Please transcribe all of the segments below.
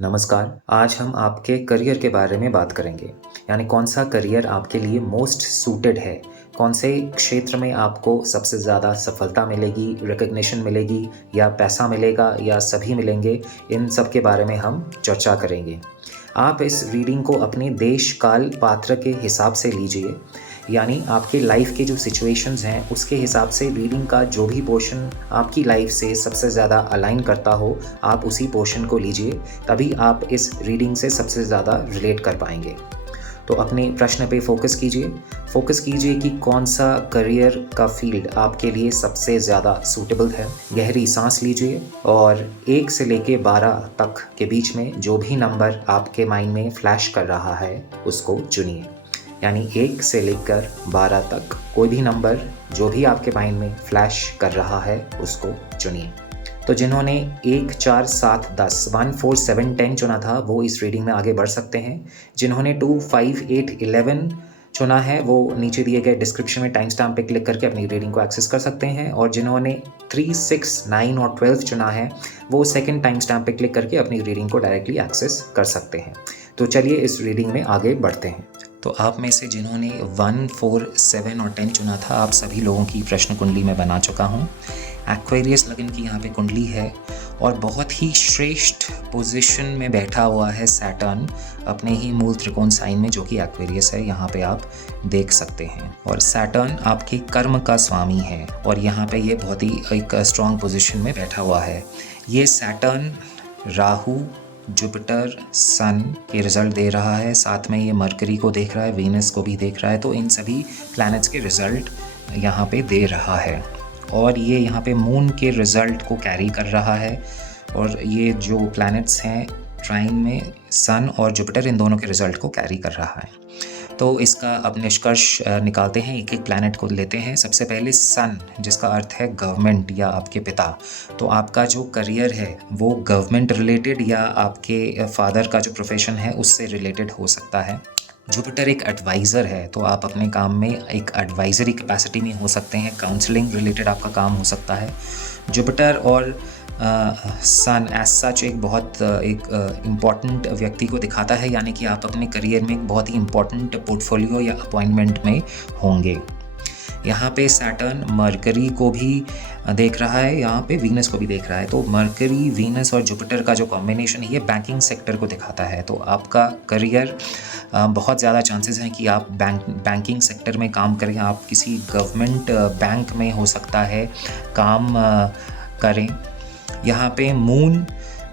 नमस्कार। आज हम आपके करियर के बारे में बात करेंगे, यानी कौन सा करियर आपके लिए मोस्ट सूटेड है, कौन से क्षेत्र में आपको सबसे ज़्यादा सफलता मिलेगी, रिकग्निशन मिलेगी या पैसा मिलेगा या सभी मिलेंगे, इन सब के बारे में हम चर्चा करेंगे। आप इस रीडिंग को अपने देश, काल, पात्र के हिसाब से लीजिए, यानी आपके लाइफ के जो सिचुएशंस हैं उसके हिसाब से रीडिंग का जो भी पोर्शन आपकी लाइफ से सबसे ज़्यादा अलाइन करता हो, आप उसी पोर्शन को लीजिए, तभी आप इस रीडिंग से सबसे ज़्यादा रिलेट कर पाएंगे। तो अपने प्रश्न पे फोकस कीजिए कि कौन सा करियर का फील्ड आपके लिए सबसे ज़्यादा सूटेबल है। गहरी सांस लीजिए और 1 से लेके 12 तक के बीच में जो भी नंबर आपके माइंड में फ्लैश कर रहा है उसको चुनिए। यानी 1 से लेकर 12 तक कोई भी नंबर जो भी आपके माइंड में फ्लैश कर रहा है उसको चुनिए। तो जिन्होंने 1, 4, 7, 10, 1, 4, 7, 10 चुना था वो इस रीडिंग में आगे बढ़ सकते हैं। जिन्होंने 2, 5, 8, 11 चुना है वो नीचे दिए गए डिस्क्रिप्शन में टाइम स्टैम्प पे क्लिक करके अपनी रीडिंग को एक्सेस कर सकते हैं। और जिन्होंने 3, 6, 9 और 12 चुना है वो सेकंड टाइम स्टैम्प पे क्लिक करके अपनी रीडिंग को डायरेक्टली एक्सेस कर सकते हैं। तो चलिए इस रीडिंग में आगे बढ़ते हैं। तो आप में से जिन्होंने 1, 4, 7 और 10 चुना था, आप सभी लोगों की प्रश्न कुंडली में बना चुका हूँ। एक्वेरियस लगन की यहाँ पे कुंडली है और बहुत ही श्रेष्ठ पोजीशन में बैठा हुआ है सैटर्न अपने ही मूल त्रिकोण साइन में, जो कि एक्वेरियस है, यहाँ पे आप देख सकते हैं। और सैटर्न आपके कर्म का स्वामी है और यहाँ पे ये बहुत ही एक स्ट्रॉन्ग पोजीशन में बैठा हुआ है। ये सैटर्न राहु, जुपिटर, सन के रिज़ल्ट दे रहा है, साथ में ये मरकरी को देख रहा है, वीनस को भी देख रहा है। तो इन सभी प्लैनेट्स के रिज़ल्ट यहाँ पे दे रहा है और ये यहाँ पे मून के रिज़ल्ट को कैरी कर रहा है। और ये जो प्लैनेट्स हैं ट्राइन में सन और जुपिटर, इन दोनों के रिज़ल्ट को कैरी कर रहा है। तो इसका अब निष्कर्ष निकालते हैं, एक एक प्लैनेट को लेते हैं। सबसे पहले सन, जिसका अर्थ है गवर्नमेंट या आपके पिता। तो आपका जो करियर है वो गवर्नमेंट रिलेटेड या आपके फादर का जो प्रोफेशन है उससे रिलेटेड हो सकता है। जुपिटर एक एडवाइज़र है, तो आप अपने काम में एक एडवाइजरी कैपेसिटी में हो सकते हैं, काउंसलिंग रिलेटेड आपका काम हो सकता है। जुपिटर और सन एज सच एक बहुत इम्पॉर्टेंट व्यक्ति को दिखाता है, यानी कि आप अपने करियर में एक बहुत ही इम्पॉर्टेंट पोर्टफोलियो या अपॉइंटमेंट में होंगे। यहाँ पे सैटर्न मरकरी को भी देख रहा है, यहाँ पे वीनस को भी देख रहा है। तो मरकरी, वीनस और जुपिटर का जो कॉम्बिनेशन है ये बैंकिंग सेक्टर को दिखाता है। तो आपका करियर बहुत ज़्यादा चांसेस हैं कि आप बैंकिंग सेक्टर में काम करें, आप किसी गवर्नमेंट बैंक में हो सकता है काम करें। यहाँ पे मून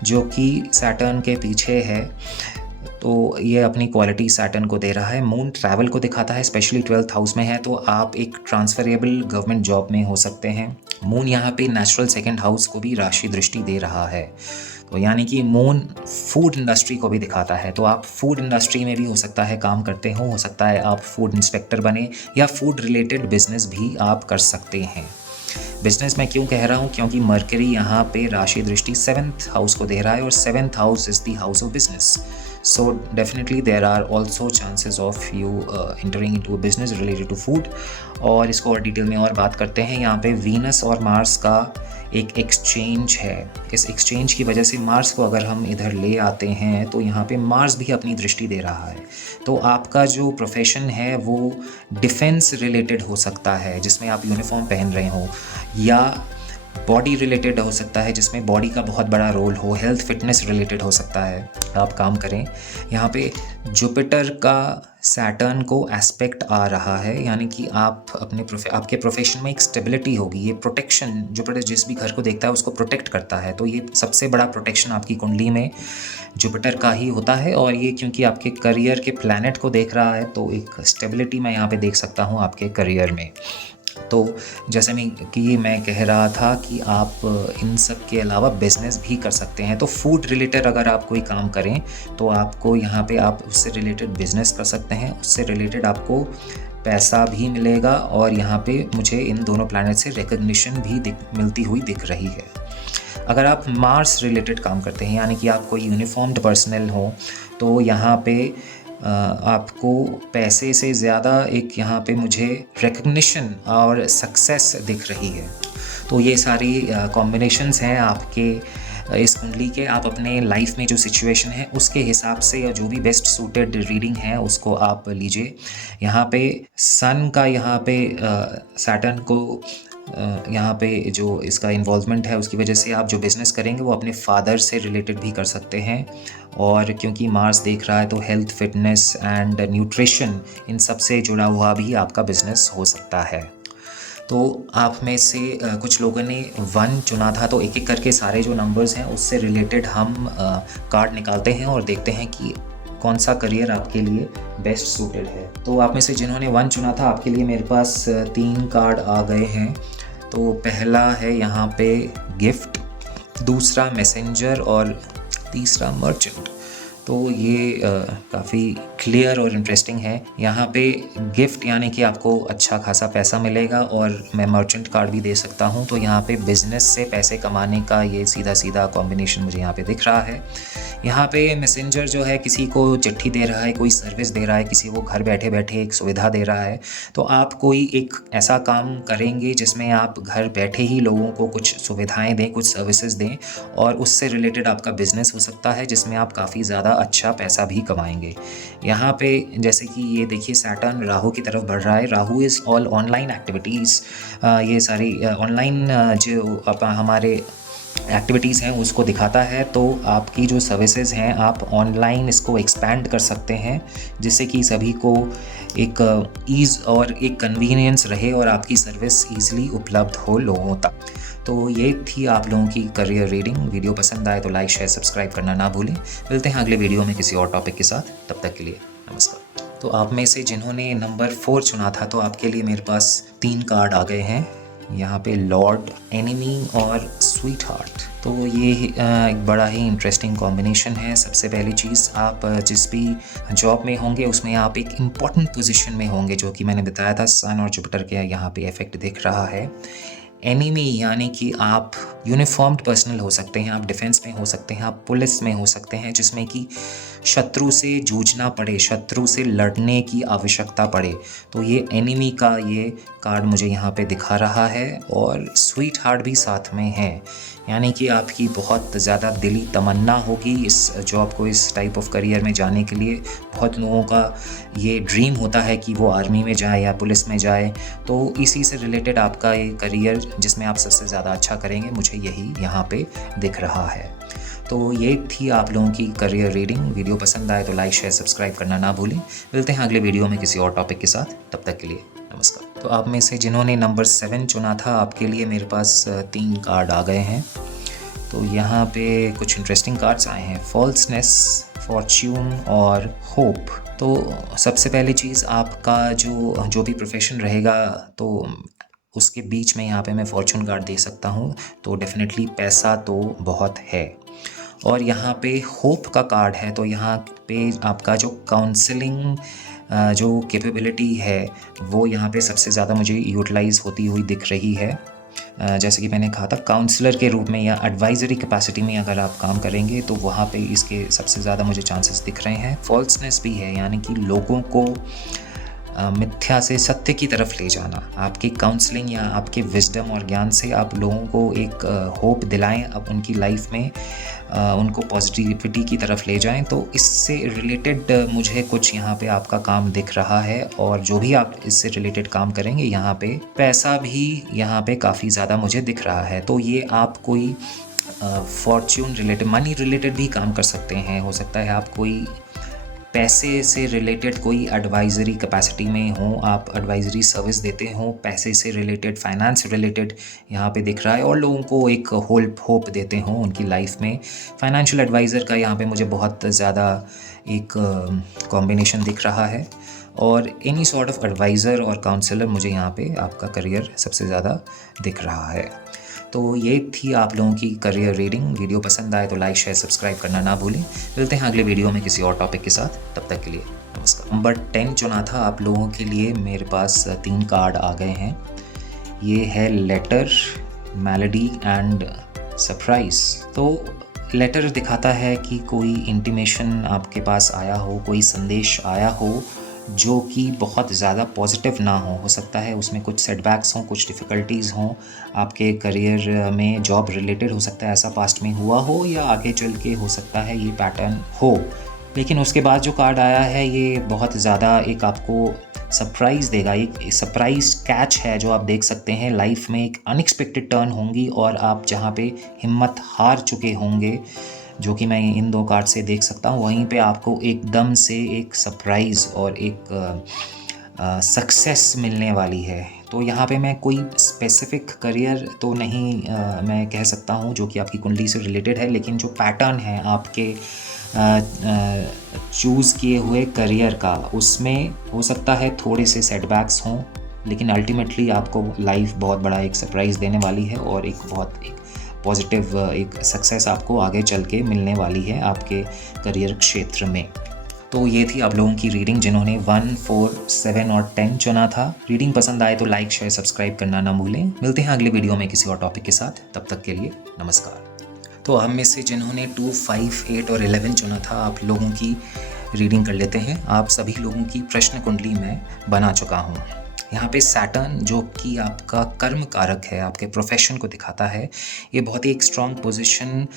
जो कि सैटर्न के पीछे है, तो ये अपनी क्वालिटी सैटर्न को दे रहा है। मून ट्रैवल को दिखाता है, स्पेशली 12th हाउस में है, तो आप एक ट्रांसफरेबल गवर्नमेंट जॉब में हो सकते हैं। मून यहाँ पे नेचुरल सेकंड हाउस को भी राशि दृष्टि दे रहा है, तो यानी कि मून फूड इंडस्ट्री को भी दिखाता है। तो आप फूड इंडस्ट्री में भी हो सकता है काम करते हो सकता है आप फूड इंस्पेक्टर बने या फूड रिलेटेड बिजनेस भी आप कर सकते हैं। बिजनेस मैं क्यों कह रहा हूँ, क्योंकि मरकरी यहाँ पे राशि दृष्टि 7th हाउस को दे रहा है और 7th house is the house of business. So definitely there are also chances of you entering into a business related to food. और इसको और डिटेल में और बात करते हैं। यहाँ पे वीनस और मार्स का एक एक्सचेंज है। इस एक्सचेंज की वजह से मार्स को अगर हम इधर ले आते हैं तो यहाँ पे मार्स भी अपनी दृष्टि दे रहा है। तो आपका जो प्रोफेशन है वो डिफेंस रिलेटेड हो सकता है, जिसमें आप यूनिफॉर्म पहन रहे हो, या बॉडी रिलेटेड हो सकता है जिसमें बॉडी का बहुत बड़ा रोल हो, हेल्थ फिटनेस रिलेटेड हो सकता है आप काम करें। यहाँ पे जुपिटर का सैटर्न को एस्पेक्ट आ रहा है, यानी कि आप आपके प्रोफेशन में एक स्टेबिलिटी होगी। ये प्रोटेक्शन, जुपिटर जिस भी घर को देखता है उसको प्रोटेक्ट करता है, तो ये सबसे बड़ा प्रोटेक्शन आपकी कुंडली में जुपिटर का ही होता है। और ये क्योंकि आपके करियर के प्लैनेट को देख रहा है तो एक स्टेबिलिटी मैं यहाँ पे देख सकता हूँ आपके करियर में। तो जैसे मैं कह रहा था कि आप इन सब के अलावा बिज़नेस भी कर सकते हैं। तो फूड रिलेटेड अगर आप कोई काम करें तो आपको यहाँ पे आप उससे रिलेटेड बिज़नेस कर सकते हैं, उससे रिलेटेड आपको पैसा भी मिलेगा। और यहाँ पे मुझे इन दोनों प्लैनेट से रिकग्निशन भी मिलती हुई दिख रही है। अगर आप मार्स रिलेटेड काम करते हैं, यानी कि आप कोई यूनिफॉर्म्ड पर्सनल हो, तो यहाँ पे आपको पैसे से ज़्यादा एक यहाँ पे मुझे रिकग्निशन और सक्सेस दिख रही है। तो ये सारी कॉम्बिनेशंस हैं आपके इस कुंडली के आप अपने लाइफ में जो सिचुएशन है उसके हिसाब से या जो भी बेस्ट सूटेड रीडिंग है उसको आप लीजिए। यहाँ पे सन का यहाँ पे सैटर्न को यहाँ पे जो इसका इन्वॉल्वमेंट है उसकी वजह से आप जो बिज़नेस करेंगे वो अपने फादर से रिलेटेड भी कर सकते हैं। और क्योंकि मार्स देख रहा है तो health, fitness and nutrition in सब से जुड़ा हुआ भी आपका बिज़नेस हो सकता है। तो आप में से कुछ लोगों ने 1 चुना था, तो एक एक करके सारे जो नंबर्स हैं उससे रिलेटेड हम कार्ड निकालते हैं और देखते हैं कि कौन सा करियर आपके लिए बेस्ट सूटेड है। तो आप में से जिन्होंने 1 चुना था आपके लिए मेरे पास 3 कार्ड आ गए हैं। तो पहला है यहाँ पे गिफ्ट, दूसरा मैसेंजर और तीसरा मर्चेंट। तो ये काफ़ी क्लियर और इंटरेस्टिंग है। यहाँ पे गिफ्ट यानी कि आपको अच्छा खासा पैसा मिलेगा, और मैं मर्चेंट कार्ड भी दे सकता हूँ। तो यहाँ पे बिज़नेस से पैसे कमाने का ये सीधा सीधा कॉम्बिनेशन मुझे यहाँ पे दिख रहा है। यहाँ पे मैसेंजर जो है किसी को चिट्ठी दे रहा है, कोई सर्विस दे रहा है, किसी को घर बैठे बैठे एक सुविधा दे रहा है। तो आप कोई एक ऐसा काम करेंगे जिसमें आप घर बैठे ही लोगों को कुछ सुविधाएं दें, कुछ सर्विसेज दें, और उससे रिलेटेड आपका बिज़नेस हो सकता है जिसमें आप काफ़ी ज़्यादा अच्छा पैसा भी कमाएंगे। यहाँ पे जैसे कि ये देखिए सैटर्न राहु की तरफ बढ़ रहा है। Rahu is all online activities, ये सारी ऑनलाइन जो हमारे एक्टिविटीज़ हैं उसको दिखाता है। तो आपकी जो सर्विसेज हैं आप ऑनलाइन इसको एक्सपैंड कर सकते हैं, जिससे कि सभी को एक ईज़ और एक कन्वीनियंस रहे और आपकी सर्विस ईज़िली उपलब्ध हो लोगों तक। तो ये थी आप लोगों की करियर रीडिंग। वीडियो पसंद आए तो लाइक, शेयर, सब्सक्राइब करना ना भूलें। मिलते हैं अगले वीडियो में किसी और टॉपिक के साथ, तब तक के लिए नमस्कार। तो आप में से जिन्होंने नंबर 4 चुना था तो आपके लिए मेरे पास 3 कार्ड आ गए हैं। यहाँ पे लॉर्ड, एनिमी और स्वीट हार्ट। तो ये एक बड़ा ही इंटरेस्टिंग कॉम्बिनेशन है। सबसे पहली चीज़, आप जिस भी जॉब में होंगे उसमें आप एक इम्पॉर्टेंट पोजीशन में होंगे, जो कि मैंने बताया था सन और जुपिटर के यहाँ पे इफेक्ट दिख रहा है। एनिमी यानी कि आप यूनिफॉर्म्ड पर्सनल हो सकते हैं, आप डिफेंस में हो सकते हैं, आप पुलिस में हो सकते हैं, जिसमें कि शत्रु से जूझना पड़े, शत्रु से लड़ने की आवश्यकता पड़े। तो ये एनिमी का ये कार्ड मुझे यहाँ पे दिखा रहा है, और स्वीट हार्ट भी साथ में है, यानी कि आपकी बहुत ज़्यादा दिली तमन्ना होगी इस जॉब को, इस टाइप ऑफ करियर में जाने के लिए। बहुत लोगों का ये ड्रीम होता है कि वो आर्मी में जाए या पुलिस में जाए। तो इसी से रिलेटेड आपका ये करियर जिसमें आप सबसे ज़्यादा अच्छा करेंगे, मुझे यही यहाँ पे दिख रहा है। तो ये थी आप लोगों की करियर रीडिंग। वीडियो पसंद आए तो लाइक, शेयर, सब्सक्राइब करना ना भूलें। मिलते हैं अगले वीडियो में किसी और टॉपिक के साथ, तब तक के लिए नमस्कार। तो आप में से जिन्होंने नंबर 7 चुना था आपके लिए मेरे पास 3 कार्ड आ गए हैं। तो यहाँ पे कुछ इंटरेस्टिंग कार्ड्स आए हैं, फॉल्सनेस, फॉर्च्यून और होप। तो सबसे पहली चीज़, आपका जो भी प्रोफेशन रहेगा तो उसके बीच में यहाँ पे मैं फॉर्च्यून कार्ड दे सकता हूँ। तो डेफिनेटली पैसा तो बहुत है। और यहाँ पे होप का कार्ड है, तो यहाँ पे आपका जो काउंसलिंग जो कैपेबिलिटी है वो यहाँ पे सबसे ज़्यादा मुझे यूटिलाइज़ होती हुई दिख रही है। जैसे कि मैंने कहा था, काउंसलर के रूप में या एडवाइज़री कैपेसिटी में अगर आप काम करेंगे तो वहाँ पे इसके सबसे ज़्यादा मुझे चांसेस दिख रहे हैं। फॉल्सनेस भी है, यानी कि लोगों को मिथ्या से सत्य की तरफ ले जाना। आपकी काउंसलिंग या आपके विजडम और ज्ञान से आप लोगों को एक होप दिलाएं, अब उनकी लाइफ में उनको पॉजिटिविटी की तरफ ले जाएं। तो इससे रिलेटेड मुझे कुछ यहाँ पे आपका काम दिख रहा है, और जो भी आप इससे रिलेटेड काम करेंगे यहाँ पे पैसा भी यहाँ पे काफ़ी ज़्यादा मुझे दिख रहा है। तो ये आप कोई फॉर्च्यून रिलेटेड, मनी रिलेटेड भी काम कर सकते हैं। हो सकता है आप कोई पैसे से रिलेटेड कोई एडवाइज़री कैपेसिटी में हो, आप एडवाइज़री सर्विस देते हो, पैसे से रिलेटेड, फाइनेंस रिलेटेड यहाँ पे दिख रहा है, और लोगों को एक होप देते हो उनकी लाइफ में। फाइनेंशियल एडवाइज़र का यहाँ पे मुझे बहुत ज़्यादा एक कॉम्बिनेशन दिख रहा है, और एनी सॉर्ट ऑफ एडवाइज़र और काउंसलर मुझे यहाँ पे आपका करियर सबसे ज़्यादा दिख रहा है। तो ये थी आप लोगों की करियर रीडिंग। वीडियो पसंद आए तो लाइक, शेयर, सब्सक्राइब करना ना भूलें। मिलते हैं अगले वीडियो में किसी और टॉपिक के साथ, तब तक के लिए नमस्कार। नंबर 10 चुना था आप लोगों के लिए मेरे पास 3 कार्ड आ गए हैं। ये है लेटर, मेलोडी एंड सरप्राइज। तो लेटर दिखाता है कि कोई इंटीमेशन आपके पास आया हो, कोई संदेश आया हो, जो कि बहुत ज़्यादा पॉजिटिव ना हो सकता है उसमें कुछ सेटबैक्स हों, कुछ डिफ़िकल्टीज़ हों आपके करियर में, जॉब रिलेटेड हो सकता है ऐसा पास्ट में हुआ हो, या आगे चल के हो सकता है ये पैटर्न हो। लेकिन उसके बाद जो कार्ड आया है ये बहुत ज़्यादा एक आपको सरप्राइज़ देगा, एक सरप्राइज़ कैच है जो आप देख सकते हैं। लाइफ में एक अनएक्सपेक्टेड टर्न होंगी और आप जहाँ पे हिम्मत हार चुके होंगे, जो कि मैं इन 2 कार्ड से देख सकता हूँ, वहीं पे आपको एकदम से एक सरप्राइज़ और एक सक्सेस मिलने वाली है। तो यहाँ पे मैं कोई स्पेसिफ़िक करियर तो नहीं मैं कह सकता हूँ जो कि आपकी कुंडली से रिलेटेड है, लेकिन जो पैटर्न है आपके चूज़ किए हुए करियर का, उसमें हो सकता है थोड़े से सेटबैक्स हों, लेकिन अल्टीमेटली आपको लाइफ बहुत बड़ा एक सरप्राइज़ देने वाली है और एक पॉजिटिव एक सक्सेस आपको आगे चल के मिलने वाली है आपके करियर क्षेत्र में। तो ये थी आप लोगों की रीडिंग जिन्होंने 1, 4, 7 और 10 चुना था। रीडिंग पसंद आए तो लाइक, शेयर, सब्सक्राइब करना ना भूलें। मिलते हैं अगले वीडियो में किसी और टॉपिक के साथ, तब तक के लिए नमस्कार। तो हम में से जिन्होंने 2, 5, 8 और 11 चुना था, आप लोगों की रीडिंग कर लेते हैं। आप सभी लोगों की प्रश्न कुंडली में बना चुका हूँ। यहाँ पे सैटर्न जो कि आपका कर्म कारक है, आपके प्रोफेशन को दिखाता है, ये बहुत ही एक स्ट्रॉन्ग पोजीशन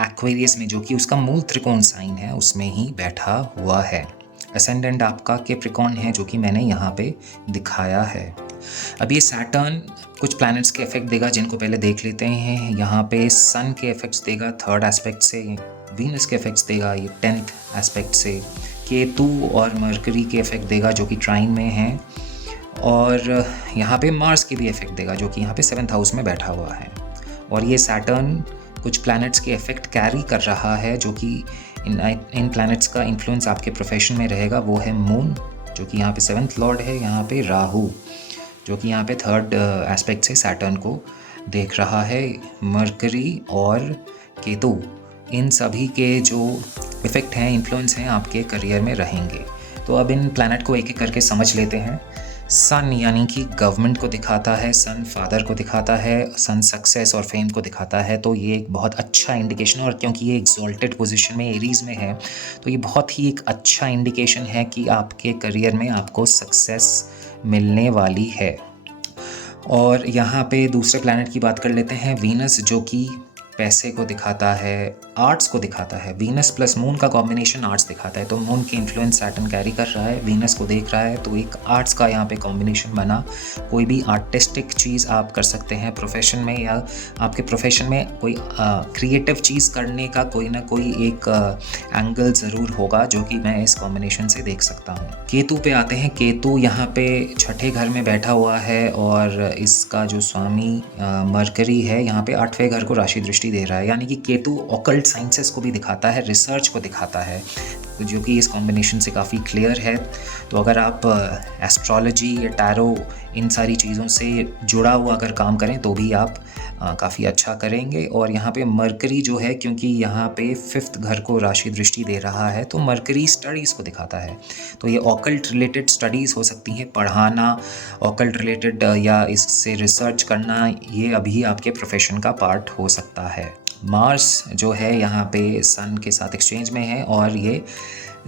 एक्वेरियस में, जो कि उसका मूल त्रिकोण साइन है, उसमें ही बैठा हुआ है। असेंडेंट आपका कैप्रिकॉर्न है, जो कि मैंने यहाँ पे दिखाया है। अब ये सैटर्न कुछ प्लैनेट्स के इफेक्ट देगा जिनको पहले देख लेते हैं। यहाँ पे सन के इफेक्ट्स देगा 3rd एस्पेक्ट से, वीनस के इफेक्ट्स देगा ये 10th एस्पेक्ट से, केतु और मरकरी के इफेक्ट देगा जो कि ट्राइन में है, और यहाँ पे मार्स के भी इफेक्ट देगा जो कि यहाँ पे 7th हाउस में बैठा हुआ है। और ये सैटर्न कुछ प्लैनेट्स के इफेक्ट कैरी कर रहा है, जो कि इन प्लैनेट्स का इन्फ्लुएंस आपके प्रोफेशन में रहेगा। वो है मून, जो कि यहाँ पे 7th लॉर्ड है, यहाँ पे राहु जो कि यहाँ पे 3rd एस्पेक्ट से सैटर्न को देख रहा है, मरकरी और केतु, इन सभी के जो इफ़ेक्ट हैं, इन्फ्लुएंस हैं, आपके करियर में रहेंगे। तो अब इन प्लैनेट को एक एक करके समझ लेते हैं। सन यानी कि गवर्नमेंट को दिखाता है, सन फादर को दिखाता है, सन सक्सेस और फेम को दिखाता है। तो ये एक बहुत अच्छा इंडिकेशन, और क्योंकि ये एक्सॉल्टेड पोजीशन में एरीज में है, तो ये बहुत ही एक अच्छा इंडिकेशन है कि आपके करियर में आपको सक्सेस मिलने वाली है। और यहाँ पे दूसरे प्लैनेट की बात कर लेते हैं, वीनस, जो कि पैसे को दिखाता है, आर्ट्स को दिखाता है। वीनस प्लस मून का कॉम्बिनेशन आर्ट्स दिखाता है, तो मून की इन्फ्लुएंस सैटर्न कैरी कर रहा है, वीनस को देख रहा है, तो एक आर्ट्स का यहाँ पे कॉम्बिनेशन बना। कोई भी आर्टिस्टिक चीज़ आप कर सकते हैं प्रोफेशन में, या आपके प्रोफेशन में कोई क्रिएटिव चीज़ करने का कोई ना कोई एक एंगल ज़रूर होगा, जो कि मैं इस कॉम्बिनेशन से देख सकता हूँ। केतु पे आते हैं। केतु यहाँ पे 6ठे घर में बैठा हुआ है, और इसका जो स्वामी मरकरी है, यहाँ पे 8वें घर को राशि दृष्टि दे रहा है। यानी कि केतु ऑकल्ट साइंसेस को भी दिखाता है, रिसर्च को दिखाता है, जो कि इस कॉम्बिनेशन से काफ़ी क्लियर है। तो अगर आप एस्ट्रोलॉजी या टैरो, इन सारी चीज़ों से जुड़ा हुआ अगर काम करें तो भी आप काफ़ी अच्छा करेंगे। और यहाँ पे मरकरी जो है, क्योंकि यहाँ पे 5th घर को राशि दृष्टि दे रहा है, तो मरकरी स्टडीज़ को दिखाता है। तो ये ऑकल्ट रिलेटेड स्टडीज़ हो सकती हैं, पढ़ाना ऑकल्ट रिलेटेड या इससे रिसर्च करना, ये अभी आपके प्रोफेशन का पार्ट हो सकता है। मार्स जो है यहाँ पे सन के साथ एक्सचेंज में है, और ये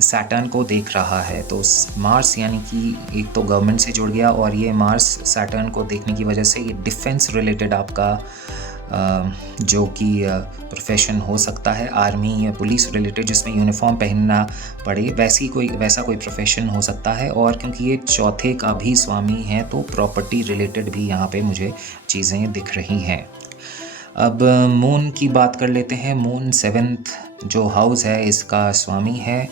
सैटर्न को देख रहा है। तो मार्स यानी कि एक तो गवर्नमेंट से जुड़ गया, और ये मार्स सैटर्न को देखने की वजह से ये डिफेंस रिलेटेड आपका जो कि प्रोफेशन हो सकता है, आर्मी या पुलिस रिलेटेड, जिसमें यूनिफॉर्म पहनना पड़े, वैसा कोई प्रोफेशन हो सकता है। और क्योंकि ये 4थे का भी स्वामी है, तो प्रॉपर्टी रिलेटेड भी यहाँ पे मुझे चीज़ें दिख रही हैं। अब मून की बात कर लेते हैं। मून 7th जो हाउस है इसका स्वामी है,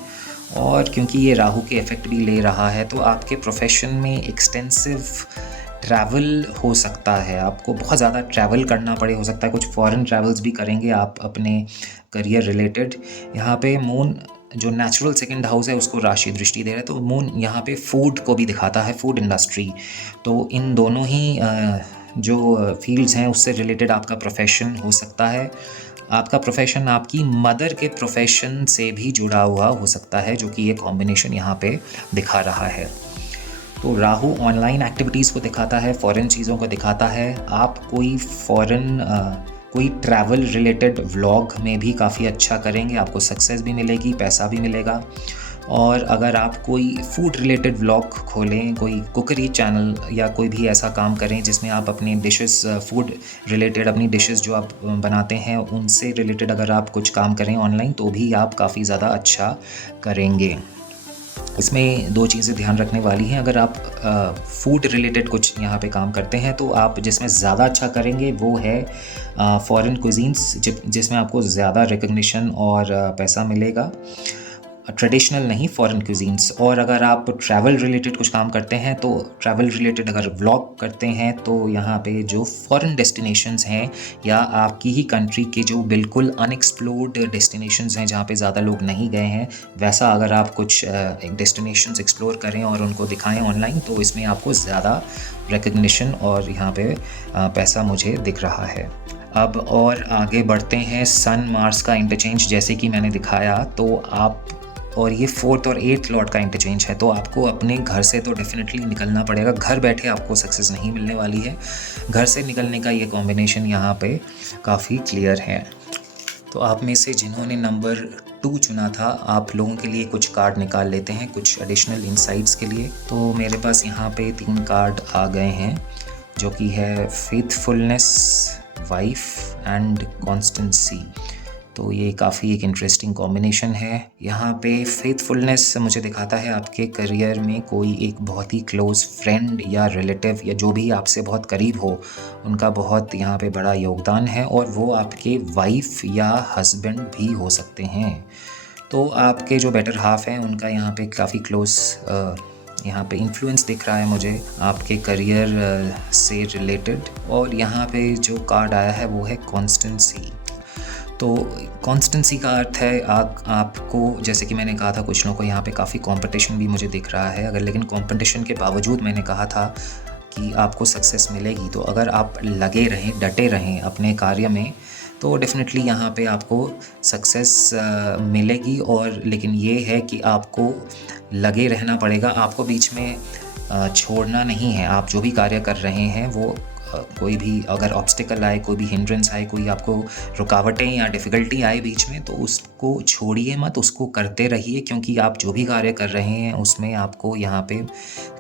और क्योंकि ये राहु के इफेक्ट भी ले रहा है, तो आपके प्रोफेशन में एक्सटेंसिव ट्रैवल हो सकता है, आपको बहुत ज़्यादा ट्रैवल करना पड़े, हो सकता है कुछ फॉरेन ट्रैवल्स भी करेंगे आप अपने करियर रिलेटेड। यहाँ पे मून जो नेचुरल 2nd हाउस है उसको राशि दृष्टि दे रहा है, तो मून यहाँ पे फूड को भी दिखाता है, फूड इंडस्ट्री। तो इन दोनों ही जो फील्ड्स हैं उससे रिलेटेड आपका प्रोफेशन हो सकता है। आपका प्रोफेशन आपकी मदर के प्रोफेशन से भी जुड़ा हुआ हो सकता है, जो कि ये कॉम्बिनेशन यहाँ पे दिखा रहा है। तो राहु ऑनलाइन एक्टिविटीज़ को दिखाता है, फॉरेन चीज़ों को दिखाता है। आप कोई ट्रैवल रिलेटेड व्लॉग में भी काफ़ी अच्छा करेंगे, आपको सक्सेस भी मिलेगी, पैसा भी मिलेगा। और अगर आप कोई फूड रिलेटेड व्लॉग खोलें, कोई कुकरी चैनल या कोई भी ऐसा काम करें जिसमें आप अपनी डिशेस, फूड रिलेटेड अपनी डिशेस जो आप बनाते हैं उनसे रिलेटेड अगर आप कुछ काम करें ऑनलाइन, तो भी आप काफ़ी ज़्यादा अच्छा करेंगे। इसमें 2 चीज़ें ध्यान रखने वाली हैं। अगर आप फूड रिलेटेड कुछ यहाँ पे काम करते हैं, तो आप जिसमें ज़्यादा अच्छा करेंगे वो है फॉरेन कुज़ीन्स, जिसमें आपको ज़्यादा रिकग्निशन और पैसा मिलेगा, ट्रेडिशनल नहीं, फॉरेन क्यूजीन्स। और अगर आप ट्रैवल रिलेटेड कुछ काम करते हैं, तो ट्रैवल रिलेटेड अगर व्लॉग करते हैं, तो यहाँ पे जो फॉरेन डेस्टिनेशंस हैं या आपकी ही कंट्री के जो बिल्कुल अनएक्सप्लोर्ड डेस्टिनेशंस हैं जहाँ पे ज़्यादा लोग नहीं गए हैं, वैसा अगर आप कुछ डेस्टिनेशंस एक्सप्लोर करें और उनको दिखाएं ऑनलाइन, तो इसमें आपको ज़्यादा रिकग्निशन और यहाँ पे पैसा मुझे दिख रहा है। अब और आगे बढ़ते हैं। सन मार्स का इंटरचेंज जैसे कि मैंने दिखाया, तो आप, और ये 4th और 8th लॉर्ड का इंटरचेंज है, तो आपको अपने घर से तो डेफिनेटली निकलना पड़ेगा। घर बैठे आपको सक्सेस नहीं मिलने वाली है। घर से निकलने का ये कॉम्बिनेशन यहाँ पे काफ़ी क्लियर है। तो आप में से जिन्होंने नंबर 2 चुना था, आप लोगों के लिए कुछ कार्ड निकाल लेते हैं कुछ एडिशनल इंसाइट्स के लिए। तो मेरे पास यहाँ पे 3 कार्ड आ गए हैं, जो कि है फेथफुलनेस, वाइफ एंड कॉन्स्टेंसी। तो ये काफ़ी एक इंटरेस्टिंग कॉम्बिनेशन है। यहाँ पे फेथफुलनेस मुझे दिखाता है आपके करियर में कोई एक बहुत ही क्लोज़ फ्रेंड या रिलेटिव या जो भी आपसे बहुत करीब हो, उनका बहुत यहाँ पे बड़ा योगदान है, और वो आपके वाइफ या हस्बैंड भी हो सकते हैं। तो आपके जो बेटर हाफ हैं उनका यहाँ पे काफ़ी क्लोज़ यहाँ पे इन्फ्लुएंस दिख रहा है मुझे आपके करियर से रिलेटेड। और यहाँ पे जो कार्ड आया है वो है कॉन्स्टेंसी। तो कॉन्स्टेंसी का अर्थ है आपको, जैसे कि मैंने कहा था, कुछ लोगों को यहाँ पे काफ़ी कंपटीशन भी मुझे दिख रहा है। अगर लेकिन कंपटीशन के बावजूद मैंने कहा था कि आपको सक्सेस मिलेगी, तो अगर आप लगे रहें, डटे रहें अपने कार्य में, तो डेफिनेटली यहाँ पे आपको सक्सेस मिलेगी। और लेकिन ये है कि आपको लगे रहना पड़ेगा, आपको बीच में छोड़ना नहीं है। आप जो भी कार्य कर रहे हैं वो कोई भी अगर ऑब्स्टिकल आए, कोई भी हिंड्रेंस आए, कोई आपको रुकावटें या डिफ़िकल्टी आए बीच में, तो उसको छोड़िए मत, उसको करते रहिए, क्योंकि आप जो भी कार्य कर रहे हैं उसमें आपको यहाँ पे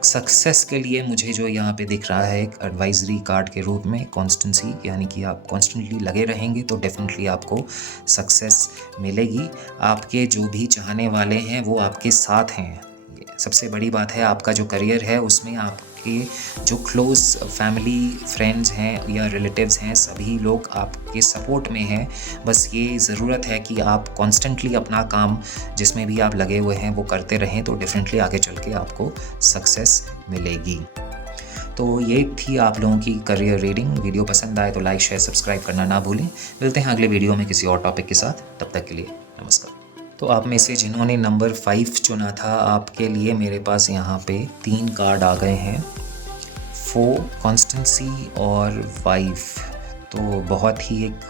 सक्सेस के लिए, मुझे जो यहाँ पे दिख रहा है एक एडवाइजरी कार्ड के रूप में, कॉन्स्टेंसी, यानी कि आप कॉन्स्टेंटली लगे रहेंगे तो डेफिनेटली आपको सक्सेस मिलेगी। आपके जो भी चाहने वाले हैं वो आपके साथ हैं। सबसे बड़ी बात है, आपका जो करियर है उसमें आपके जो क्लोज़ फैमिली, फ्रेंड्स हैं या रिलेटिव्स हैं, सभी लोग आपके सपोर्ट में हैं। बस ये ज़रूरत है कि आप कॉन्स्टेंटली अपना काम जिसमें भी आप लगे हुए हैं वो करते रहें, तो डेफिनेटली आगे चल के आपको सक्सेस मिलेगी। तो ये थी आप लोगों की करियर रीडिंग। वीडियो पसंद आए तो लाइक, शेयर, सब्सक्राइब करना ना भूलें। मिलते हैं अगले वीडियो में किसी और टॉपिक के साथ, तब तक के लिए नमस्कार। तो आप में से जिन्होंने नंबर 5 चुना था, आपके लिए मेरे पास यहाँ पे 3 कार्ड आ गए हैं, 4, कॉन्स्टेंसी और वाइफ। तो बहुत ही एक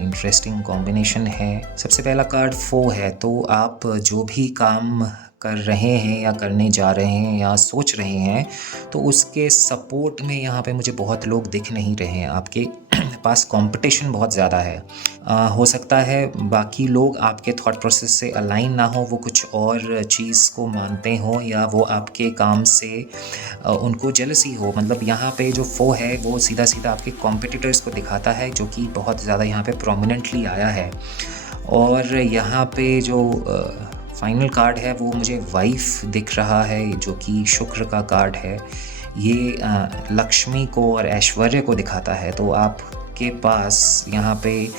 इंटरेस्टिंग कॉम्बिनेशन है। सबसे पहला कार्ड 4 है, तो आप जो भी काम कर रहे हैं या करने जा रहे हैं या सोच रहे हैं, तो उसके सपोर्ट में यहाँ पे मुझे बहुत लोग दिख नहीं रहे हैं। आपके पास कंपटीशन बहुत ज़्यादा है। हो सकता है बाकी लोग आपके थॉट प्रोसेस से अलाइन ना हो, वो कुछ और चीज़ को मानते हों, या वो आपके काम से उनको जेलसी हो। मतलब यहाँ पे जो 4 है वो सीधा सीधा आपके कॉम्पिटिटर्स को दिखाता है, जो कि बहुत ज़्यादा यहाँ पे प्रोमिनेंटली आया है। और यहाँ पे जो फाइनल कार्ड है वो मुझे वाइफ दिख रहा है, जो कि शुक्र का कार्ड है। ये लक्ष्मी को और ऐश्वर्य को दिखाता है। तो आपके पास यहाँ पे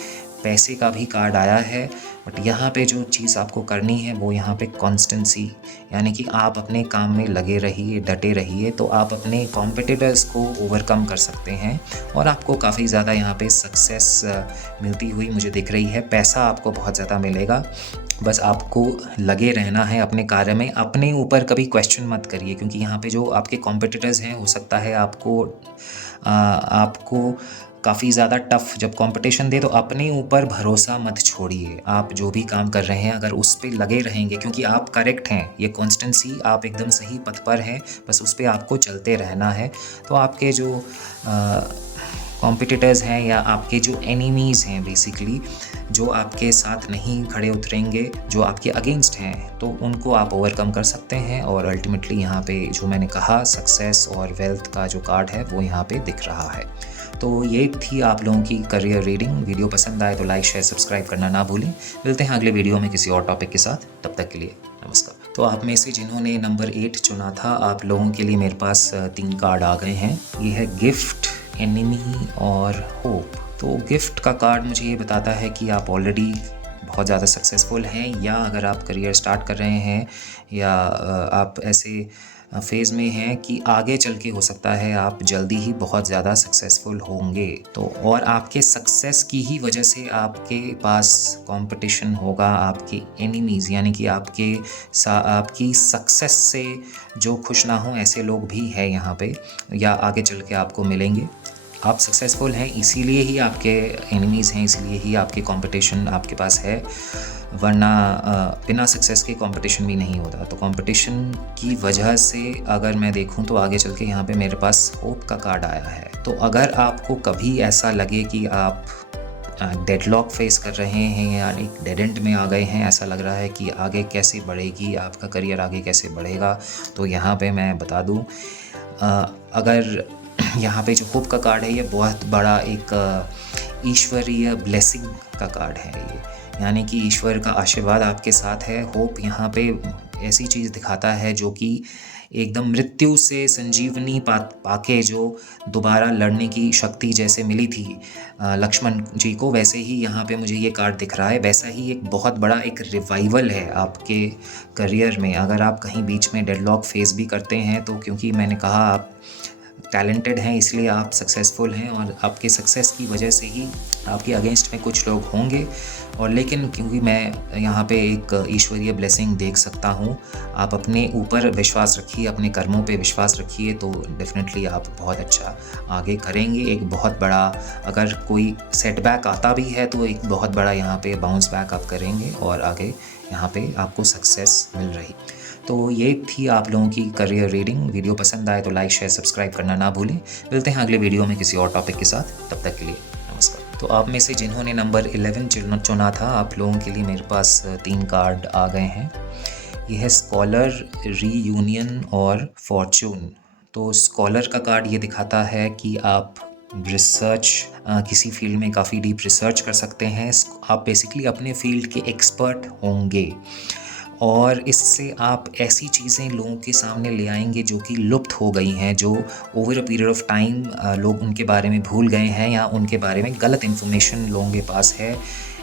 पैसे का भी कार्ड आया है, बट यहाँ पे जो चीज़ आपको करनी है वो यहाँ पे कॉन्स्टेंसी, यानी कि आप अपने काम में लगे रहिए, डटे रहिए, तो आप अपने कॉम्पिटिटर्स को ओवरकम कर सकते हैं और आपको काफ़ी ज़्यादा यहाँ पे सक्सेस मिलती हुई मुझे दिख रही है। पैसा आपको बहुत ज़्यादा मिलेगा, बस आपको लगे रहना है अपने कार्य में। अपने ऊपर कभी क्वेश्चन मत करिए, क्योंकि यहाँ पे जो आपके कॉम्पिटिटर्स हैं, हो सकता है आपको काफ़ी ज़्यादा टफ़ जब कंपटीशन दे, तो अपने ऊपर भरोसा मत छोड़िए। आप जो भी काम कर रहे हैं अगर उस पे लगे रहेंगे, क्योंकि आप करेक्ट हैं, ये कॉन्स्टेंसी, आप एकदम सही पथ पर हैं, बस उस पे आपको चलते रहना है। तो आपके जो कॉम्पिटिटर्स हैं या आपके जो एनिमीज़ हैं बेसिकली, जो आपके साथ नहीं खड़े उतरेंगे, जो आपके अगेंस्ट हैं, तो उनको आप ओवरकम कर सकते हैं। और अल्टीमेटली यहाँ पे जो मैंने कहा सक्सेस और वेल्थ का जो कार्ड है वो यहाँ पे दिख रहा है। तो ये थी आप लोगों की करियर रीडिंग। वीडियो पसंद आए तो लाइक शेयर सब्सक्राइब करना ना भूलें। मिलते हैं अगले वीडियो में किसी और टॉपिक के साथ, तब तक के लिए नमस्कार। तो आप में से जिन्होंने नंबर 8 चुना था, आप लोगों के लिए मेरे पास 3 कार्ड आ गए हैं। ये है गिफ्ट, एनिमी और होप। तो गिफ्ट का कार्ड मुझे ये बताता है कि आप ऑलरेडी बहुत ज़्यादा सक्सेसफुल हैं, या अगर आप करियर स्टार्ट कर रहे हैं, या आप ऐसे फेज़ में हैं कि आगे चल के हो सकता है आप जल्दी ही बहुत ज़्यादा सक्सेसफुल होंगे। तो और आपके सक्सेस की ही वजह से आपके पास कंपटीशन होगा, आपके एनिमीज़ यानी कि आपकी सक्सेस से जो खुश ना हो ऐसे लोग भी हैं यहाँ पे, या आगे चल के आपको मिलेंगे। आप सक्सेसफुल हैं इसीलिए ही आपके एनिमीज़ हैं, इसीलिए ही आपके कंपटीशन आपके पास है, वरना बिना सक्सेस के कंपटीशन भी नहीं होता। तो कंपटीशन की वजह से अगर मैं देखूं तो आगे चल के यहाँ पे मेरे पास होप का कार्ड आया है। तो अगर आपको कभी ऐसा लगे कि आप डेडलॉक फेस कर रहे हैं या एक डेड एंड में आ गए हैं, ऐसा लग रहा है कि आगे कैसे बढ़ेगी आपका करियर, आगे कैसे बढ़ेगा, तो यहाँ पे मैं बता दूँ, अगर यहाँ पे जो होप का कार्ड है ये बहुत बड़ा एक ईश्वरीय ब्लेसिंग का कार्ड है ये, यानी कि ईश्वर का आशीर्वाद आपके साथ है। होप यहाँ पे ऐसी चीज़ दिखाता है जो कि एकदम मृत्यु से संजीवनी पाके जो दोबारा लड़ने की शक्ति जैसे मिली थी लक्ष्मण जी को, वैसे ही यहाँ पे मुझे ये कार्ड दिख रहा है। वैसा ही एक बहुत बड़ा एक रिवाइवल है आपके करियर में। अगर आप कहीं बीच में डेडलॉक फेस भी करते हैं तो क्योंकि मैंने कहा आप टैलेंटेड हैं इसलिए आप सक्सेसफुल हैं, और आपके सक्सेस की वजह से ही आपके अगेंस्ट में कुछ लोग होंगे, और लेकिन क्योंकि मैं यहाँ पे एक ईश्वरीय ब्लेसिंग देख सकता हूँ, आप अपने ऊपर विश्वास रखिए, अपने कर्मों पे विश्वास रखिए, तो डेफिनेटली आप बहुत अच्छा आगे करेंगे। एक बहुत बड़ा अगर कोई सेटबैक आता भी है तो एक बहुत बड़ा यहाँ पे बाउंस बैक आप करेंगे और आगे यहाँ पे आपको सक्सेस मिल रही। तो ये थी आप लोगों की करियर रीडिंग। वीडियो पसंद आए तो लाइक शेयर सब्सक्राइब करना ना भूलें। मिलते हैं अगले वीडियो में किसी और टॉपिक के साथ, तब तक के लिए नमस्कार। तो आप में से जिन्होंने नंबर 11 चुना था, आप लोगों के लिए मेरे पास 3 कार्ड आ गए हैं। ये है स्कॉलर, रीयूनियन और फॉर्चून। तो स्कॉलर का कार्ड ये दिखाता है कि आप रिसर्च किसी फील्ड में काफ़ी डीप रिसर्च कर सकते हैं। आप बेसिकली अपने फील्ड के एक्सपर्ट होंगे, और इससे आप ऐसी चीज़ें लोगों के सामने ले आएंगे जो कि लुप्त हो गई हैं, जो over a period of time लोग उनके बारे में भूल गए हैं, या उनके बारे में गलत इन्फॉर्मेशन लोगों के पास है।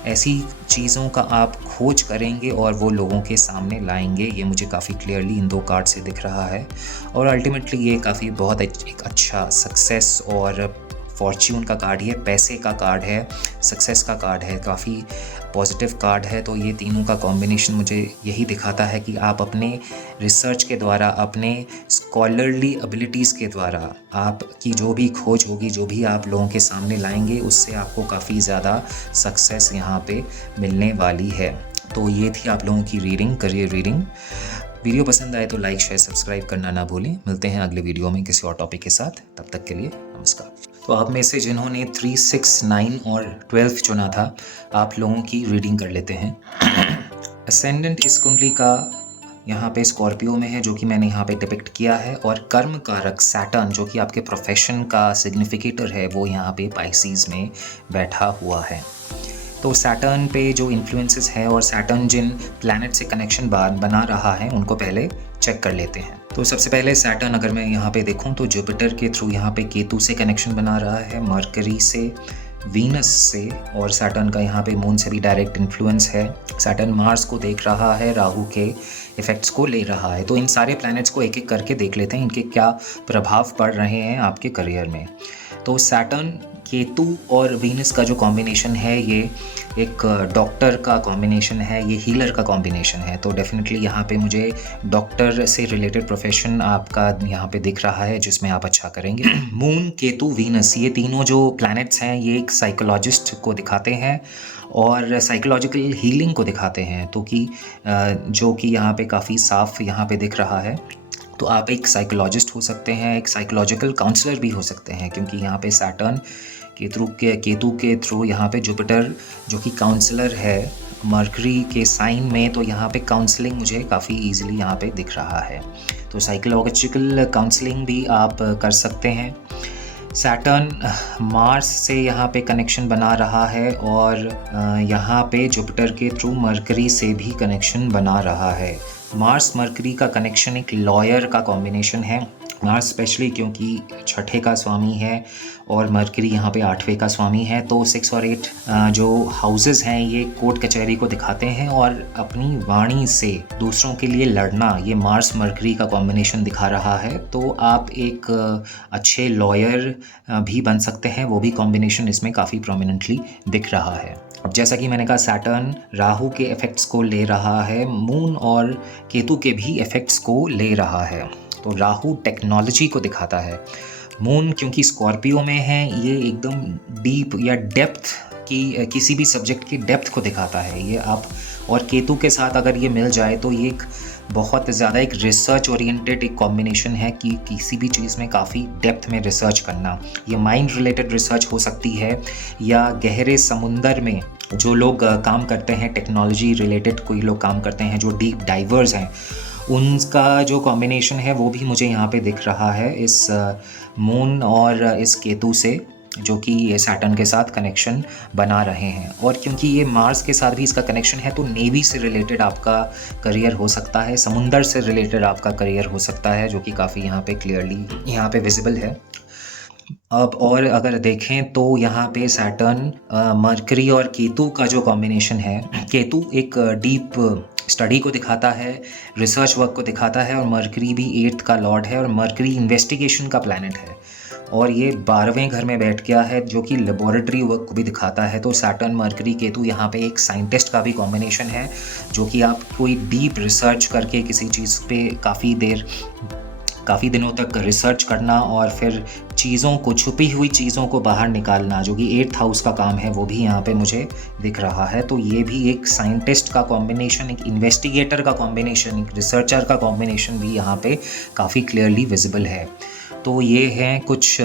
ऐसी चीज़ों का आप खोज करेंगे और वो लोगों के सामने लाएंगे। ये मुझे काफ़ी क्लियरली इन 2 कार्ड से दिख रहा है, और अल्टीमेटली ये काफ़ी बहुत एक अच्छा सक्सेस और फॉर्च्यून का कार्ड है, पैसे का कार्ड है, सक्सेस का कार्ड है, काफ़ी पॉजिटिव कार्ड है। तो ये तीनों का कॉम्बिनेशन मुझे यही दिखाता है कि आप अपने रिसर्च के द्वारा, अपने स्कॉलरली एबिलिटीज़ के द्वारा, आपकी जो भी खोज होगी, जो भी आप लोगों के सामने लाएंगे, उससे आपको काफ़ी ज़्यादा सक्सेस यहाँ पे मिलने वाली है। तो ये थी आप लोगों की रीडिंग, करियर रीडिंग। वीडियो पसंद आए तो लाइक शेयर सब्सक्राइब करना ना भूलें। मिलते हैं अगले वीडियो में किसी और टॉपिक के साथ, तब तक के लिए नमस्कार। तो आप में से जिन्होंने 3, 6, 9 और 12 चुना था, आप लोगों की रीडिंग कर लेते हैं। असेंडेंट इस कुंडली का यहाँ पे स्कॉर्पियो में है, जो कि मैंने यहाँ पे डिपिक्ट किया है, और कर्म कारक सैटर्न जो कि आपके प्रोफेशन का सिग्निफिकेटर है, वो यहाँ पे पाइसीज़ में बैठा हुआ है। तो सैटर्न पे जो इन्फ्लुएंसेस है और सैटर्न जिन प्लैनेट से कनेक्शन बना रहा है, उनको पहले चेक कर लेते हैं। तो सबसे पहले सैटर्न अगर मैं यहाँ पे देखूँ तो जुपिटर के थ्रू यहाँ पे केतु से कनेक्शन बना रहा है, मरकरी से, वीनस से, और सैटर्न का यहाँ पे मून से भी डायरेक्ट इन्फ्लुएंस है। सैटर्न मार्स को देख रहा है, राहु के इफ़ेक्ट्स को ले रहा है। तो इन सारे प्लैनेट्स को एक एक करके देख लेते हैं, इनके क्या प्रभाव पड़ रहे हैं आपके करियर में। तो सैटर्न, केतु और वीनस का जो कॉम्बिनेशन है, ये एक डॉक्टर का कॉम्बिनेशन है, ये हीलर का कॉम्बिनेशन है। तो डेफिनेटली यहाँ पे मुझे डॉक्टर से रिलेटेड प्रोफेशन आपका यहाँ पे दिख रहा है, जिसमें आप अच्छा करेंगे। मून, केतु, वीनस, ये तीनों जो प्लैनेट्स हैं, ये एक साइकोलॉजिस्ट को दिखाते हैं और साइकोलॉजिकल हीलिंग को दिखाते हैं। तो कि जो कि यहाँ पे काफ़ी साफ यहाँ पे दिख रहा है। तो आप एक साइकोलॉजिस्ट हो सकते हैं, एक साइकोलॉजिकल काउंसलर भी हो सकते हैं, क्योंकि यहाँ पे सैटर्न केतु के थ्रू यहाँ पे जुपिटर जो कि काउंसलर है मरकरी के साइन में, तो यहाँ पे काउंसलिंग मुझे काफ़ी इजीली यहाँ पे दिख रहा है। तो साइकोलॉजिकल काउंसलिंग भी आप कर सकते हैं। सैटर्न मार्स से यहाँ पे कनेक्शन बना रहा है और यहाँ पे जुपिटर के थ्रू मरकरी से भी कनेक्शन बना रहा है। मार्स मरकरी का कनेक्शन एक लॉयर का कॉम्बिनेशन है। मार्स स्पेशली क्योंकि छठे का स्वामी है और मरकरी यहाँ पे आठवें का स्वामी है, तो 6 और 8 जो हाउसेस हैं ये कोर्ट कचहरी को दिखाते हैं और अपनी वाणी से दूसरों के लिए लड़ना, ये मार्स मरकरी का कॉम्बिनेशन दिखा रहा है। तो आप एक अच्छे लॉयर भी बन सकते हैं, वो भी कॉम्बिनेशन इसमें काफ़ी प्रोमिनेंटली दिख रहा है। अब जैसा कि मैंने कहा, सैटर्न राहु के इफ़ेक्ट्स को ले रहा है, मून और केतु के भी इफ़ेक्ट्स को ले रहा है। तो राहु टेक्नोलॉजी को दिखाता है, मून क्योंकि स्कॉर्पियो में है ये एकदम डीप या डेप्थ की, किसी भी सब्जेक्ट की डेप्थ को दिखाता है ये आप। और केतु के साथ अगर ये मिल जाए तो ये एक बहुत ज़्यादा एक रिसर्च ओरिएंटेड एक कॉम्बिनेशन है कि किसी भी चीज़ में काफ़ी डेप्थ में रिसर्च करना। ये माइंड रिलेटेड रिसर्च हो सकती है या गहरे समुंदर में जो लोग काम करते हैं, टेक्नोलॉजी रिलेटेड कोई लोग काम करते हैं जो डीप डाइवर्स हैं, उनका जो कॉम्बिनेशन है वो भी मुझे यहाँ पे दिख रहा है इस मून और इस केतु से, जो कि ये सैटर्न के साथ कनेक्शन बना रहे हैं। और क्योंकि ये मार्स के साथ भी इसका कनेक्शन है तो नेवी से रिलेटेड आपका करियर हो सकता है, समुंदर से रिलेटेड आपका करियर हो सकता है, जो कि काफ़ी यहाँ पे क्लियरली यहाँ पे विजिबल है। अब और अगर देखें तो यहाँ पे सैटर्न मरकरी और केतु का जो कॉम्बिनेशन है, केतु एक डीप स्टडी को दिखाता है, रिसर्च वर्क को दिखाता है, और मरकरी भी 8th का लॉर्ड है और मरकरी इन्वेस्टिगेशन का प्लैनेट है और ये 12वें घर में बैठ गया है जो कि लेबोरेटरी वर्क को भी दिखाता है। तो सैटर्न मरकरी केतु यहाँ पे एक साइंटिस्ट का भी कॉम्बिनेशन है, जो कि आप कोई डीप रिसर्च करके किसी चीज़ पे काफ़ी दिनों तक रिसर्च करना और फिर चीज़ों को, छुपी हुई चीज़ों को बाहर निकालना, जो कि 8th हाउस का काम है, वो भी यहाँ पे मुझे दिख रहा है। तो ये भी एक साइंटिस्ट का कॉम्बिनेशन, एक इन्वेस्टिगेटर का कॉम्बिनेशन, एक रिसर्चर का कॉम्बिनेशन भी यहाँ पे काफ़ी क्लियरली विजिबल है। तो ये हैं कुछ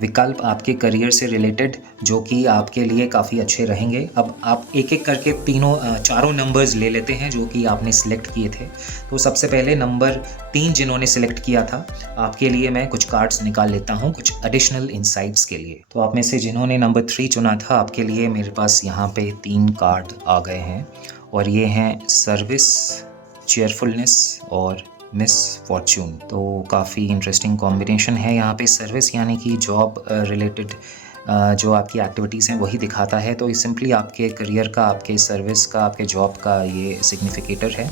विकल्प आपके करियर से रिलेटेड जो कि आपके लिए काफ़ी अच्छे रहेंगे। अब आप एक एक करके चारों नंबर्स ले लेते हैं जो कि आपने सिलेक्ट किए थे। तो सबसे पहले नंबर 3 जिन्होंने सिलेक्ट किया था, आपके लिए मैं कुछ कार्ड्स निकाल लेता हूँ कुछ एडिशनल इंसाइट्स के लिए। तो आप में से जिन्होंने नंबर 3 चुना था, आपके लिए मेरे पास यहाँ पे 3 कार्ड आ गए हैं और ये हैं सर्विस, चेयरफुलनेस और मिस फॉर्च्यून। तो काफ़ी इंटरेस्टिंग कॉम्बिनेशन है यहाँ पे। सर्विस यानी कि जॉब रिलेटेड जो आपकी एक्टिविटीज़ हैं वही दिखाता है, तो ये सिंपली आपके करियर का, आपके सर्विस का, आपके जॉब का ये सिग्निफिकेटर है।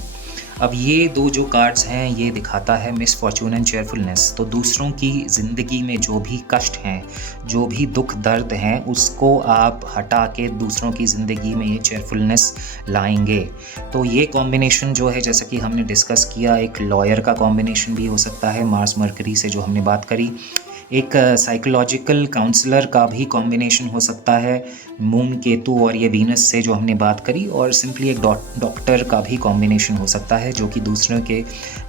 अब ये 2 जो कार्ड्स हैं ये दिखाता है मिस फॉर्च्यून एंड चेयरफुलनेस। तो दूसरों की ज़िंदगी में जो भी कष्ट हैं, जो भी दुख दर्द हैं, उसको आप हटा के दूसरों की ज़िंदगी में ये चेयरफुलनेस लाएंगे। तो ये कॉम्बिनेशन जो है, जैसा कि हमने डिस्कस किया, एक लॉयर का कॉम्बिनेशन भी हो सकता है मार्स मरकरी से जो हमने बात करी, एक साइकोलॉजिकल काउंसलर का भी कॉम्बिनेशन हो सकता है मून केतु और ये वीनस से जो हमने बात करी, और सिंपली एक डॉक्टर का भी कॉम्बिनेशन हो सकता है जो कि दूसरों के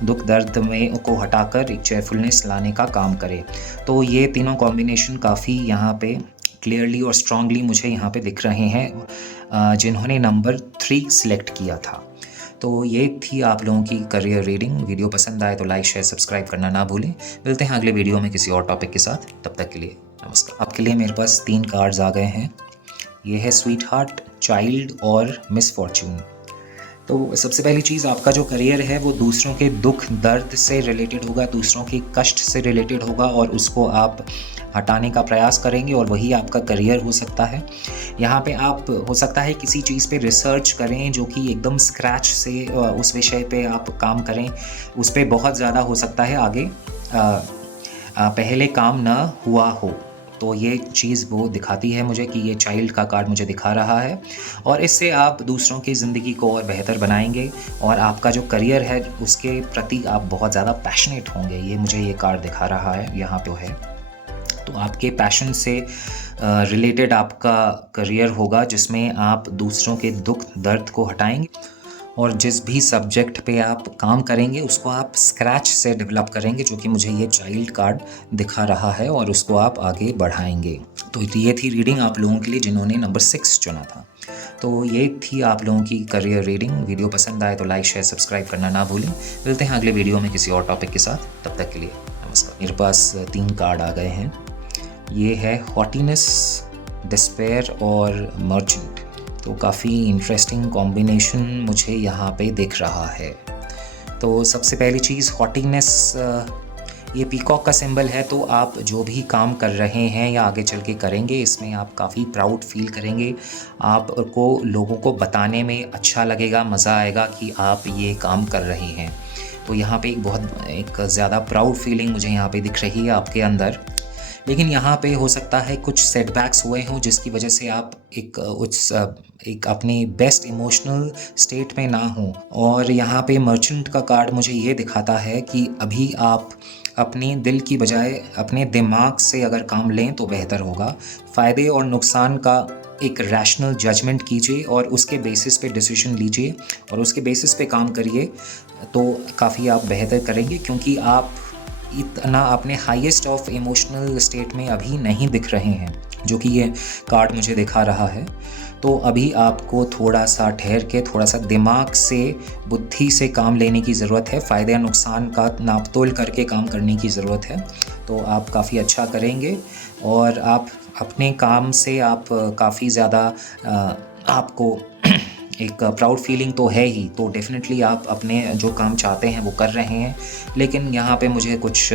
दुख दर्द में को हटाकर एक चेयरफुलनेस लाने का काम करे। तो ये तीनों कॉम्बिनेशन काफ़ी यहाँ पे क्लियरली और स्ट्रांगली मुझे यहाँ पे दिख रहे हैं जिन्होंने नंबर 3 सिलेक्ट किया था। तो ये थी आप लोगों की करियर रीडिंग। वीडियो पसंद आए तो लाइक, शेयर, सब्सक्राइब करना ना भूलें। मिलते हैं अगले वीडियो में किसी और टॉपिक के साथ, तब तक के लिए नमस्कार। आपके लिए मेरे पास 3 कार्ड्स आ गए हैं। ये है स्वीट हार्ट, चाइल्ड और मिस फॉर्च्यून। तो सबसे पहली चीज़, आपका जो करियर है वो दूसरों के दुख दर्द से रिलेटेड होगा, दूसरों के कष्ट से रिलेटेड होगा और उसको आप हटाने का प्रयास करेंगे और वही आपका करियर हो सकता है। यहाँ पे आप हो सकता है किसी चीज़ पे रिसर्च करें जो कि एकदम स्क्रैच से उस विषय पे आप काम करें, उस पे बहुत ज़्यादा हो सकता है आगे पहले काम ना हुआ हो। तो ये चीज़ वो दिखाती है मुझे कि ये चाइल्ड का कार्ड मुझे दिखा रहा है और इससे आप दूसरों की ज़िंदगी को और बेहतर बनाएंगे और आपका जो करियर है उसके प्रति आप बहुत ज़्यादा पैशनेट होंगे। ये मुझे ये कार्ड दिखा रहा है यहाँ पे है। तो आपके पैशन से रिलेटेड आपका करियर होगा जिसमें आप दूसरों के दुख दर्द को हटाएंगे और जिस भी सब्जेक्ट पे आप काम करेंगे उसको आप स्क्रैच से डेवलप करेंगे, जो कि मुझे ये चाइल्ड कार्ड दिखा रहा है, और उसको आप आगे बढ़ाएंगे। तो ये थी रीडिंग आप लोगों के लिए जिन्होंने नंबर 6 चुना था। तो ये थी आप लोगों की करियर रीडिंग। वीडियो पसंद आए तो लाइक शेयर सब्सक्राइब करना ना भूलें। मिलते हैं अगले वीडियो में किसी और टॉपिक के साथ, तब तक के लिए नमस्कार। मेरे पास 3 कार्ड आ गए हैं। ये है हॉटीनेस, डिस्पेयर और मर्चेंट। तो काफ़ी इंटरेस्टिंग कॉम्बिनेशन मुझे यहाँ पे दिख रहा है। तो सबसे पहली चीज़ हॉटीनेस, ये पीकॉक का सिंबल है। तो आप जो भी काम कर रहे हैं या आगे चल के करेंगे, इसमें आप काफ़ी प्राउड फील करेंगे। आपको लोगों को बताने में अच्छा लगेगा, मज़ा आएगा कि आप ये काम कर रहे हैं। तो यहाँ पे एक ज़्यादा प्राउड फीलिंग मुझे यहाँ पे दिख रही है आपके अंदर। लेकिन यहाँ पे हो सकता है कुछ सेटबैक्स हुए हों जिसकी वजह से आप एक अपनी बेस्ट इमोशनल स्टेट में ना हो। और यहाँ पे मर्चेंट का कार्ड मुझे ये दिखाता है कि अभी आप अपने दिल की बजाय अपने दिमाग से अगर काम लें तो बेहतर होगा। फ़ायदे और नुकसान का एक रैशनल जजमेंट कीजिए और उसके बेसिस पे डिसीजन लीजिए और उसके बेसिस पे काम करिए, तो काफ़ी आप बेहतर करेंगे, क्योंकि आप इतना अपने हाईएस्ट ऑफ इमोशनल स्टेट में अभी नहीं दिख रहे हैं, जो कि ये कार्ड मुझे दिखा रहा है। तो अभी आपको थोड़ा सा ठहर के, थोड़ा सा दिमाग से, बुद्धि से काम लेने की ज़रूरत है। फ़ायदे और नुकसान का नापतोल करके काम करने की ज़रूरत है। तो आप काफ़ी अच्छा करेंगे और आप अपने काम से आप काफ़ी ज़्यादा आपको एक प्राउड फीलिंग तो है ही। तो डेफिनेटली आप अपने जो काम चाहते हैं वो कर रहे हैं। लेकिन यहाँ पे मुझे कुछ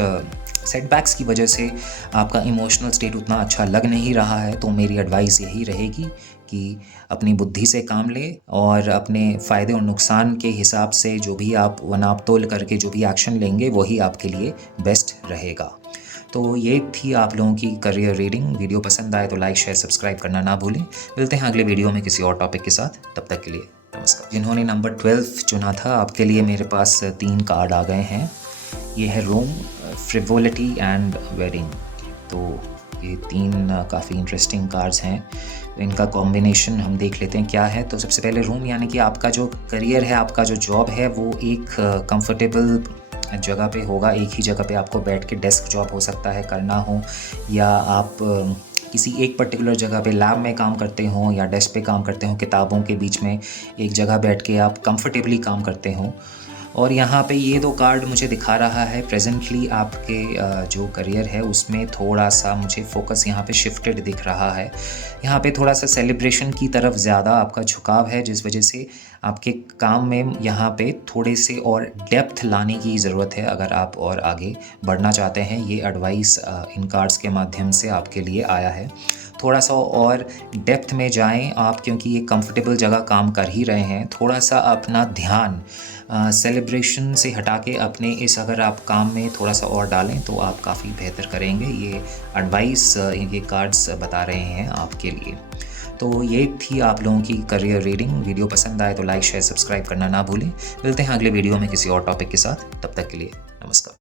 सेटबैक्स की वजह से आपका इमोशनल स्टेट उतना अच्छा लग नहीं रहा है। तो मेरी एडवाइस यही रहेगी कि अपनी बुद्धि से काम लें और अपने फ़ायदे और नुकसान के हिसाब से जो भी आप नापतोल करके जो भी एक्शन लेंगे वही आपके लिए बेस्ट रहेगा। तो ये थी आप लोगों की करियर रीडिंग। वीडियो पसंद आए तो लाइक शेयर सब्सक्राइब करना ना भूलें। मिलते हैं अगले वीडियो में किसी और टॉपिक के साथ, तब तक के लिए नमस्कार। जिन्होंने नंबर 12 चुना था, आपके लिए मेरे पास 3 कार्ड आ गए हैं। ये है रोम, फ्रिवोलिटी एंड वेडिंग। तो ये 3 काफ़ी इंटरेस्टिंग कार्ड्स हैं। इनका कॉम्बिनेशन हम देख लेते हैं क्या है। तो सबसे पहले रोम, यानी कि आपका जो करियर है, आपका जो जॉब है, वो एक कंफर्टेबल जगह पे होगा। एक ही जगह पे आपको बैठ के डेस्क जॉब हो सकता है करना हो, या आप किसी एक पर्टिकुलर जगह पे लैब में काम करते हों या डेस्क पे काम करते हों, किताबों के बीच में एक जगह बैठ के आप कंफर्टेबली काम करते हों। और यहाँ पे ये 2 कार्ड मुझे दिखा रहा है प्रेजेंटली आपके जो करियर है उसमें थोड़ा सा मुझे फोकस यहाँ पे शिफ्टेड दिख रहा है। यहाँ पे थोड़ा सा सेलिब्रेशन की तरफ ज़्यादा आपका झुकाव है, जिस वजह से आपके काम में यहाँ पे थोड़े से और डेप्थ लाने की ज़रूरत है अगर आप और आगे बढ़ना चाहते हैं। ये एडवाइस इन कार्ड्स के माध्यम से आपके लिए आया है। थोड़ा सा और डेप्थ में जाएं आप, क्योंकि ये कंफर्टेबल जगह काम कर ही रहे हैं। थोड़ा सा अपना ध्यान सेलिब्रेशन से हटा के अपने इस अगर आप काम में थोड़ा सा और डालें तो आप काफ़ी बेहतर करेंगे। ये एडवाइस ये कार्ड्स बता रहे हैं आपके लिए। तो ये थी आप लोगों की करियर रीडिंग। वीडियो पसंद आए तो लाइक शेयर सब्सक्राइब करना ना भूलें। मिलते हैं अगले वीडियो में किसी और टॉपिक के साथ, तब तक के लिए नमस्कार।